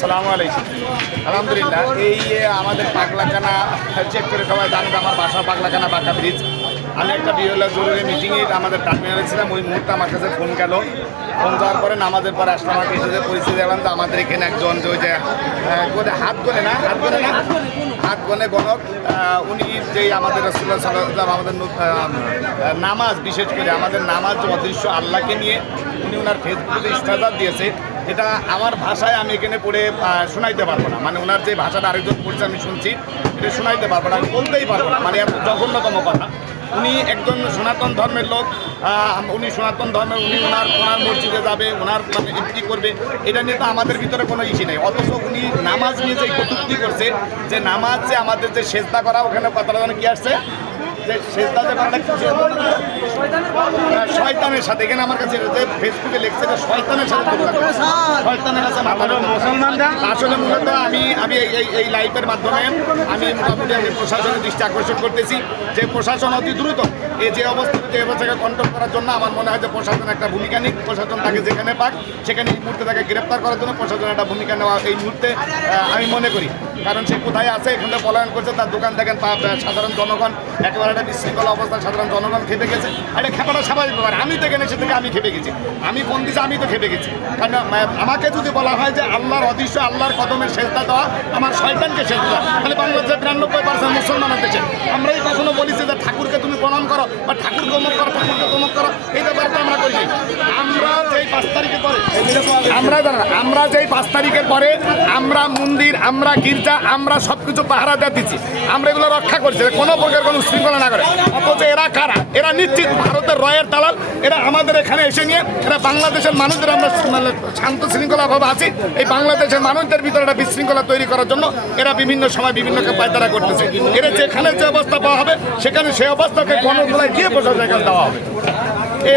সালামু আলাইকুম। আলহামদুলিল্লাহ এই আমাদের পাগলাকানা চেক করে সবাই জানেন আমার বাসা পাগলাকানা বাঁকা ব্রিজ আমি একটা বিরলা জরুরি মিটিংয়ে আমাদের টার্মিনালে ছিলাম ওই মুহূর্তে আমার কাছে ফোন গেল। ফোন যাওয়ার পরে নামাজের পরে আসলে আমাকে এসে যে পরিস্থিতি দেখলাম তো আমাদের এখানে একজন যে ওই যে হাত গোলে না? হাত গোলে না? হাত গোলে গণক উনি যেই আমাদের রসুল্লাহ সাল্লাহ আমাদের নামাজ বিশেষ করে আমাদের নামাজ যে অদৃশ্য আল্লাহকে নিয়ে উনি ওনার ফেসবুকে স্ট্যাটাস দিয়েছে, এটা আমার ভাষায় আমি এখানে পড়ে শোনাইতে পারব না। মানে ওনার যে ভাষাটা আরেকজন পড়ছে, আমি শুনছি, এটা শোনাইতে পারব না, আমি বলতেই পারব না। মানে এত জঘন্যতম কথা। উনি একজন সনাতন ধর্মের লোক উনি সনাতন ধর্মের, উনি ওনার ওনার মসজিদে যাবে, ওনার মানে কি করবে, এটা নিয়ে তো আমাদের ভিতরে কোনো ইস্যু নেই। অথচ উনি নামাজ নিয়ে যে কটুক্তি করছে, যে নামাজ যে আমাদের যে সেজদা করা, ওখানে কথাটা যেন কি আসছে? যে সেজদা যে হ্যাঁ, শয়তানের সাথে। এখানে আমার কাছে যে ফেসবুকে লিখছে যে শয়তানের সাথে শয়তানের কাছে মুসলমানরা আসলে মূলত আমি আমি এই- এই লাইভের মাধ্যমে আমি মোটামুটি আমি প্রশাসনের দৃষ্টি আকর্ষণ করতেছি যে প্রশাসন অতি দ্রুত এই যে অবস্থা যে অবস্থাকে কন্ট্রোল করার জন্য আমার মনে হয় যে প্রশাসন একটা ভূমিকা নিক। প্রশাসন তাকে যেখানে পাক সেখানে এই মুহূর্তে তাকে গ্রেপ্তার করার জন্য প্রশাসন একটা ভূমিকা নেওয়া এই মুহূর্তে আমি মনে করি। কারণ সে কোথায় আছে এখানে পলায়ন করছে তার দোকান দেখেন পা- সাধারণ জনগণ একেবারে একটা বিশৃঙ্খলা অবস্থা সাধারণ জনগণ খেপে গেছে। এটা খেপাটা স্বাভাবিক ব্যাপার। আমি তো এখানে থেকে আমি খেপে গেছি। আমি ফোন দিচ্ছি আমি তো খেপে গেছি। কারণ আমাকে যদি বলা হয় যে আল্লাহর অদৃশ্য, আল্লাহর কদমের সেজদা দেওয়া আমার শয়তানকে সেজদা তাহলে বাংলাদেশের বিরানব্বই পার্সেন্ট মুসলমান দেশে আমরাই কখনো বলেছি যে ঠাকুরকে তুমি প্রণাম করো বা ঠাকুর গমক করো ঠাকুরকে গমক করো এই ব্যাপারে তো আমরা করি নাই। আমরা যেই পাঁচ তারিখে পরে আমরা আমরা যেই পাঁচ তারিখের পরে আমরা মন্দির, আমরা গির্জা, আমরা সবকিছু পাহারা দিয়ে দিচ্ছি। আমরা এগুলো রক্ষা করছি কোনো প্রকার কোনো শৃঙ্খলা না করে। অথচ এরা কারা? এরা নিশ্চিত ভারতের রয়ের দালাল। এরা আমাদের এখানে এসে নিয়ে, এরা বাংলাদেশের মানুষদের আমরা মানে শান্ত শৃঙ্খলাভাবে আছি। এই বাংলাদেশের মানুষদের ভিতরে একটা বিশৃঙ্খলা তৈরি করার জন্য এরা বিভিন্ন সময় বিভিন্ন পায়তারা করতেছে। এরা যেখানে যে অবস্থা পাওয়া হবে, সেখানে সেই অবস্থাকে গণগুলায় দিয়ে প্রশাসনের কাছে দেওয়া হবে। এই।